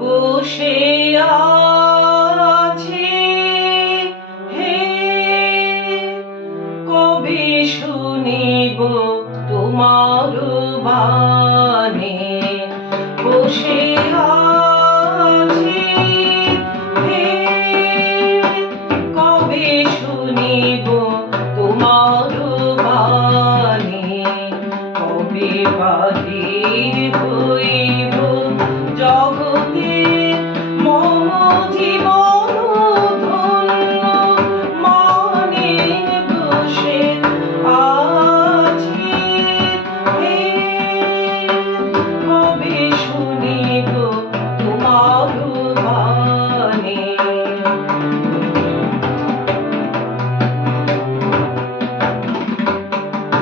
বসে আছি হে, কবে শুনিব তোমার বাণী। বসে আছি হে, কবে শুনিব তোমার বাণী। কবে বাহির হইব জগতে মম জীবন ধন্য মানে। বসে আছি হে, কবে শুনিব তোমার বাণী।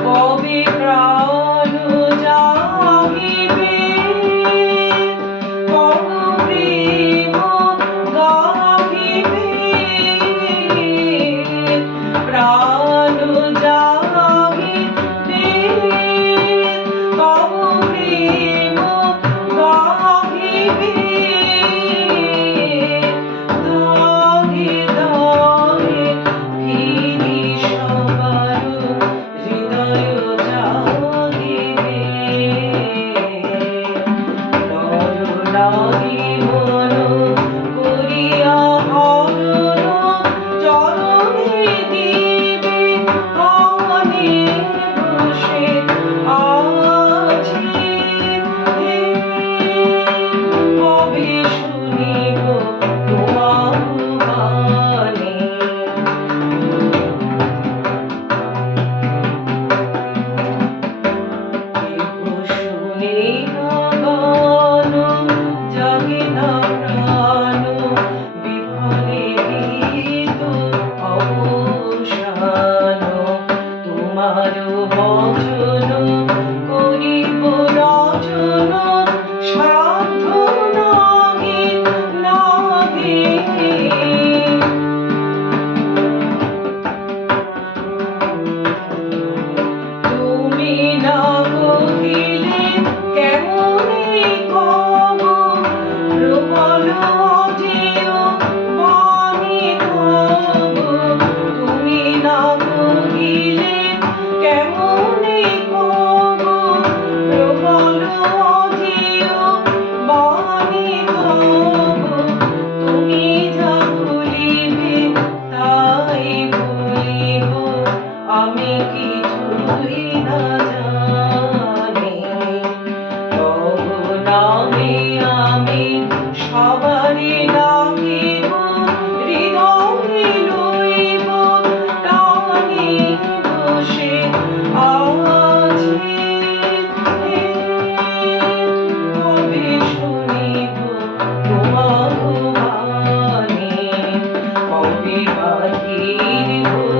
কবে প্রাণ জাগিবে, কবে প্রেম গাহিবে। প্রাণ জাগিবে, কবে প্রেম গাহিবে। দাহে দাহে ফিরি সবার হৃদয় জাগিবে। নর নারী মন করিয়া হরণ চরণে দিবে আনে। বসে আছি হে, কবে শুনিব তোমার বাণী। শুনে না গান জাগে না প্রাণ, বিফলে গীত অবসান। তোমার বচন করিব রচন, সাধ্য নাহি নাহি। তুমি না কহিলে কেমনে কব, প্রবল যেও বাণী তব। তুমি না কহিলে কেমনে কব, প্রবল যেও বাণী তব। তুমি যা বলিবে তাই বলিব, আমি কিছুই না জানি। তব নামে আমি সবারই ডাকিব, হৃদয়ে লইব টানি। বসে আছি হে, কবে শুনিব তোমার বাণী। কবে বাহির